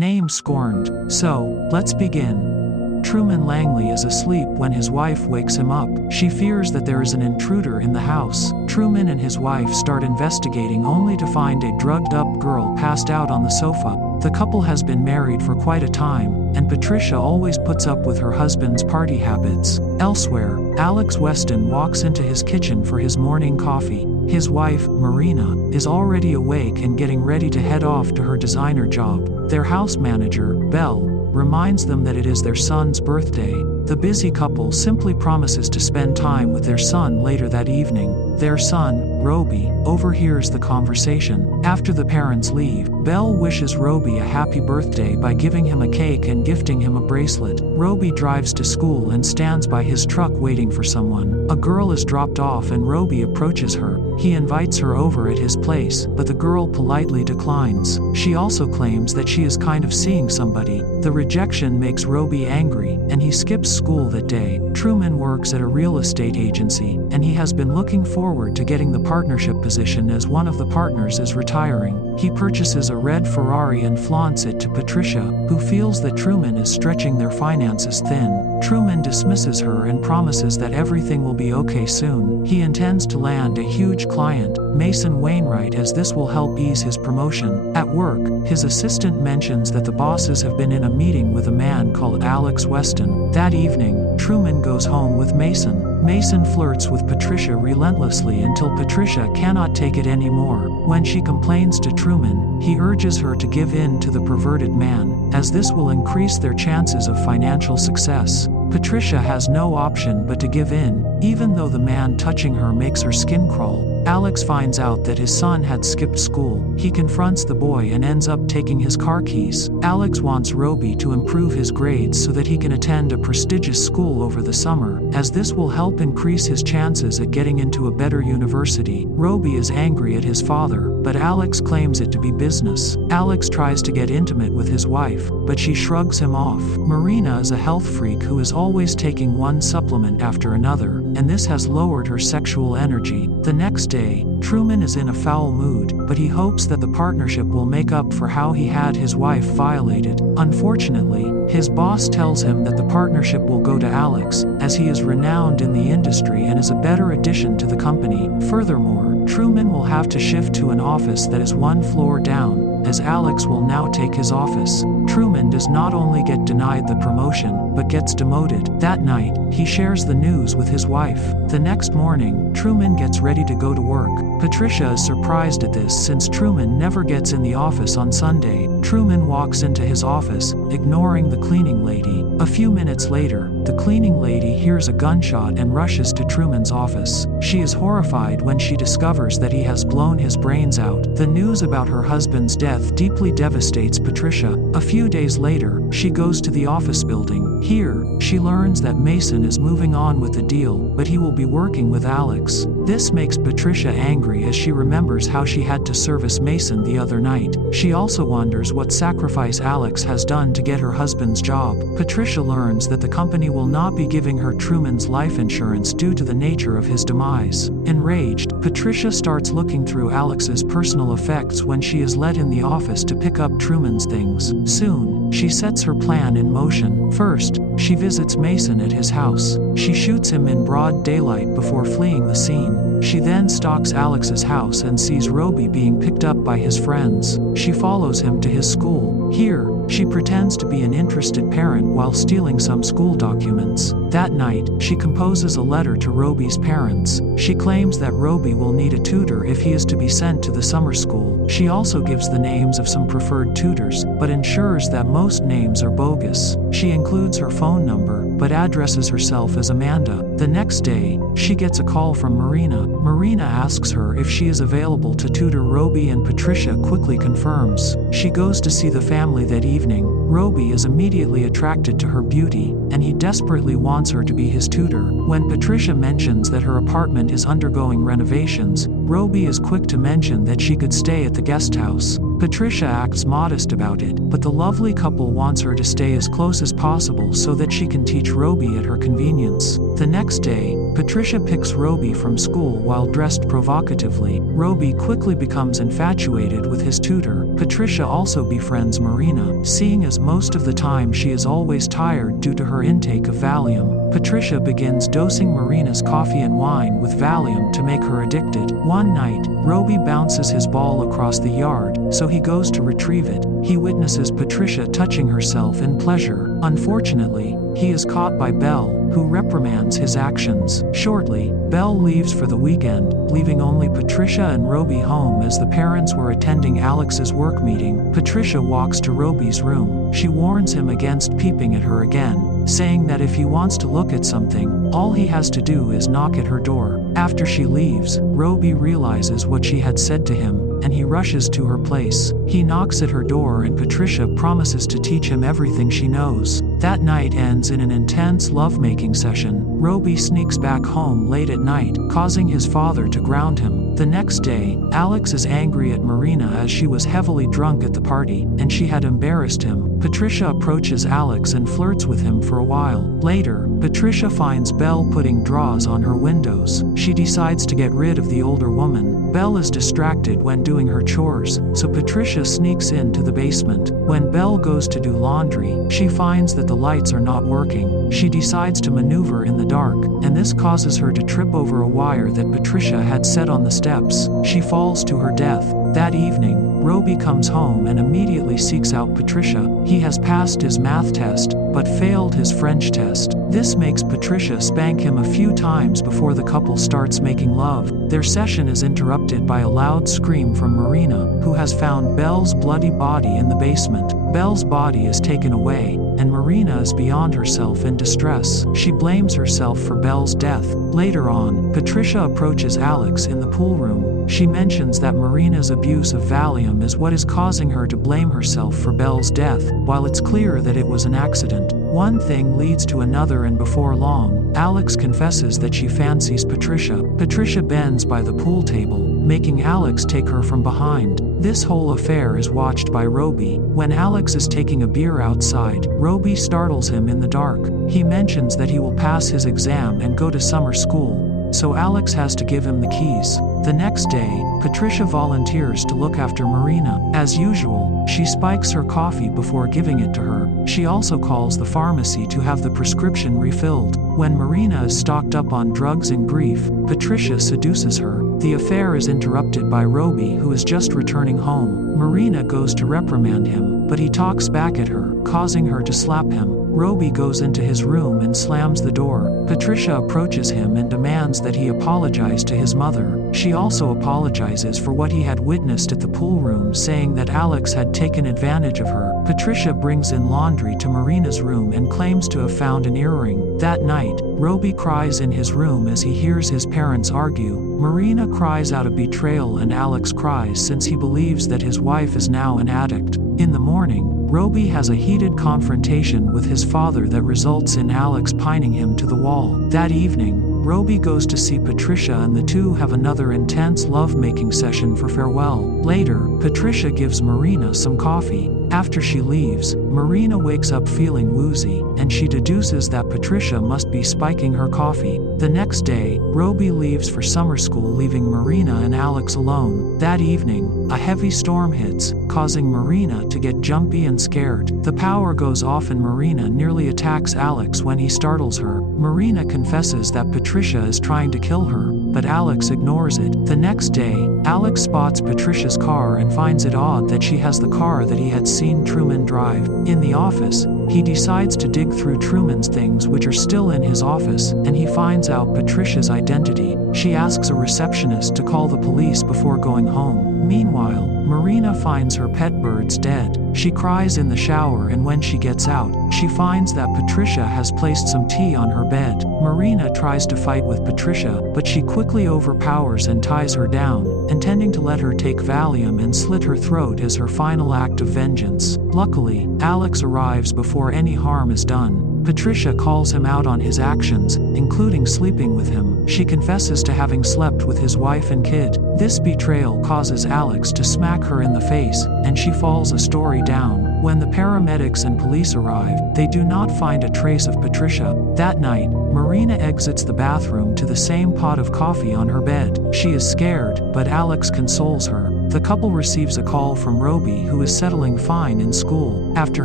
Name Scorned. So, let's begin. Truman Langley is asleep when his wife wakes him up. She fears that there is an intruder in the house. Truman and his wife start investigating only to find a drugged-up girl passed out on the sofa. The couple has been married for quite a time, and Patricia always puts up with her husband's party habits. Elsewhere, Alex Weston walks into his kitchen for his morning coffee. His wife, Marina, is already awake and getting ready to head off to her designer job. Their house manager, Belle, reminds them that it is their son's birthday. The busy couple simply promises to spend time with their son later that evening. Their son, Roby, overhears the conversation. After the parents leave, Belle wishes Roby a happy birthday by giving him a cake and gifting him a bracelet. Roby drives to school and stands by his truck waiting for someone. A girl is dropped off and Roby approaches her. He invites her over at his place, but the girl politely declines. She also claims that she is kind of seeing somebody. The rejection makes Roby angry, and he skips school that day. Truman works at a real estate agency, and he has been looking forward to getting the partnership position as one of the partners is retiring. He purchases a red Ferrari and flaunts it to Patricia, who feels that Truman is stretching their finances thin. Truman dismisses her and promises that everything will be okay soon. He intends to land a huge client, Mason Wainwright, as this will help ease his promotion. At work, his assistant mentions that the bosses have been in a meeting with a man called Alex Weston. That evening, Truman goes home with Mason. Mason flirts with Patricia relentlessly until Patricia cannot take it anymore. When she complains to Truman, he urges her to give in to the perverted man, as this will increase their chances of financial success. Patricia has no option but to give in, even though the man touching her makes her skin crawl. Alex finds out that his son had skipped school. He confronts the boy and ends up taking his car keys. Alex wants Roby to improve his grades so that he can attend a prestigious school over the summer, as this will help increase his chances at getting into a better university. Roby is angry at his father, but Alex claims it to be business. Alex tries to get intimate with his wife, but she shrugs him off. Marina is a health freak who is always taking one supplement after another, and this has lowered her sexual energy. The next day, Truman is in a foul mood, but he hopes that the partnership will make up for how he had his wife violated. Unfortunately, his boss tells him that the partnership will go to Alex, as he is renowned in the industry and is a better addition to the company. Furthermore, Truman will have to shift to an office that is one floor down, as Alex will now take his office. Truman does not only get denied the promotion, but gets demoted. That night, he shares the news with his wife. The next morning, Truman gets ready to go to work. Patricia is surprised at this since Truman never gets in the office on Sunday. Truman walks into his office, ignoring the cleaning lady. A few minutes later, the cleaning lady hears a gunshot and rushes to Truman's office. She is horrified when she discovers that he has blown his brains out. The news about her husband's death deeply devastates Patricia. A few days later, she goes to the office building. Here, she learns that Mason is moving on with the deal, but he will be working with Alex. This makes Patricia angry as she remembers how she had to service Mason the other night. She also wonders what sacrifice Alex has done to get her husband's job. Patricia learns that the company will not be giving her Truman's life insurance due to the nature of his demise. Enraged, Patricia starts looking through Alex's personal effects when she is let in the office to pick up Truman's things. Soon, she sets her plan in motion. First, she visits Mason at his house. She shoots him in broad daylight before fleeing the scene. She then stalks Alex's house and sees Roby being picked up by his friends. She follows him to his school. Here, she pretends to be an interested parent while stealing some school documents. That night, she composes a letter to Roby's parents. She claims that Roby will need a tutor if he is to be sent to the summer school. She also gives the names of some preferred tutors, but ensures that most names are bogus. She includes her phone number, but addresses herself as Amanda. The next day, she gets a call from Marina. Marina asks her if she is available to tutor Roby, and Patricia quickly confirms. She goes to see the family that evening. Roby is immediately attracted to her beauty, and he desperately wants her to be his tutor. When Patricia mentions that her apartment is undergoing renovations, Roby is quick to mention that she could stay at the guest house. Patricia acts modest about it, but the lovely couple wants her to stay as close as possible so that she can teach Roby at her convenience. The next day, Patricia picks Roby from school while dressed provocatively. Roby quickly becomes infatuated with his tutor. Patricia also befriends Marina, seeing as most of the time she is always tired due to her intake of Valium. Patricia begins dosing Marina's coffee and wine with Valium to make her addicted. One night, Roby bounces his ball across the yard, so he goes to retrieve it. He witnesses Patricia touching herself in pleasure. Unfortunately, he is caught by Belle, who reprimands his actions. Shortly, Belle leaves for the weekend, leaving only Patricia and Roby home as the parents were attending Alex's work meeting. Patricia walks to Roby's room. She warns him against peeping at her again, saying that if he wants to look at something, all he has to do is knock at her door. After she leaves, Roby realizes what she had said to him, and he rushes to her place. He knocks at her door and Patricia promises to teach him everything she knows. That night ends in an intense lovemaking session. Roby sneaks back home late at night, causing his father to ground him. The next day, Alex is angry at Marina as she was heavily drunk at the party, and she had embarrassed him. Patricia approaches Alex and flirts with him for a while. Later, Patricia finds Belle putting drawers on her windows. She decides to get rid of the older woman. Belle is distracted when doing her chores, so Patricia sneaks into the basement. When Belle goes to do laundry, she finds that the lights are not working. She decides to maneuver in the dark, and this causes her to trip over a wire that Patricia had set on the steps. She falls to her death. That evening, Roby comes home and immediately seeks out Patricia. He has passed his math test, but failed his French test. This makes Patricia spank him a few times before the couple starts making love. Their session is interrupted by a loud scream from Marina, who has found Belle's bloody body in the basement. Belle's body is taken away, and Marina is beyond herself in distress. She blames herself for Belle's death. Later on, Patricia approaches Alex in the pool room. She mentions that Marina's abuse of Valium is what is causing her to blame herself for Belle's death, while it's clear that it was an accident. One thing leads to another, and before long, Alex confesses that she fancies Patricia. Patricia bends by the pool table, making Alex take her from behind. This whole affair is watched by Roby. When Alex is taking a beer outside, Roby startles him in the dark. He mentions that he will pass his exam and go to summer school, so Alex has to give him the keys. The next day, Patricia volunteers to look after Marina. As usual, she spikes her coffee before giving it to her. She also calls the pharmacy to have the prescription refilled. When Marina is stocked up on drugs and grief, Patricia seduces her. The affair is interrupted by Roby, who is just returning home. Marina goes to reprimand him, but he talks back at her, causing her to slap him. Roby goes into his room and slams the door. Patricia approaches him and demands that he apologize to his mother. She also apologizes for what he had witnessed at the pool room, saying that Alex had taken advantage of her. Patricia brings in laundry to Marina's room and claims to have found an earring. That night, Roby cries in his room as he hears his parents argue. Marina cries out of betrayal and Alex cries since he believes that his wife is now an addict. In the morning, Roby has a heated confrontation with his father that results in Alex pining him to the wall. That evening, Roby goes to see Patricia and the two have another intense love-making session for farewell. Later, Patricia gives Marina some coffee. After she leaves, Marina wakes up feeling woozy, and she deduces that Patricia must be spiking her coffee. The next day, Roby leaves for summer school, leaving Marina and Alex alone. That evening, a heavy storm hits, causing Marina to get jumpy and scared. The power goes off and Marina nearly attacks Alex when he startles her. Marina confesses that Patricia is trying to kill her, but Alex ignores it. The next day, Alex spots Patricia's car and finds it odd that she has the car that he had seen Truman drive. In the office, he decides to dig through Truman's things, which are still in his office, and he finds out Patricia's identity. She asks a receptionist to call the police before going home. Meanwhile, Marina finds her pet birds dead. She cries in the shower, and when she gets out, she finds that Patricia has placed some tea on her bed. Marina tries to fight with Patricia, but she quickly overpowers and ties her down, intending to let her take Valium and slit her throat as her final act of vengeance. Luckily, Alex arrives before any harm is done. Patricia calls him out on his actions, including sleeping with him. She confesses to having slept with his wife and kid. This betrayal causes Alex to smack her in the face, and she falls a story down. When the paramedics and police arrive, they do not find a trace of Patricia. That night, Marina exits the bathroom to the same pot of coffee on her bed. She is scared, but Alex consoles her. The couple receives a call from Roby, who is settling fine in school. After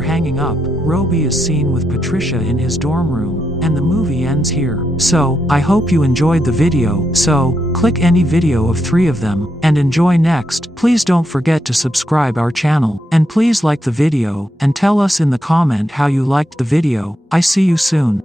hanging up, Roby is seen with Patricia in his dorm room, and the movie ends here. So, I hope you enjoyed the video, so, click any video of 3 of them, and enjoy next. Please don't forget to subscribe our channel, and please like the video, and tell us in the comment how you liked the video. I see you soon.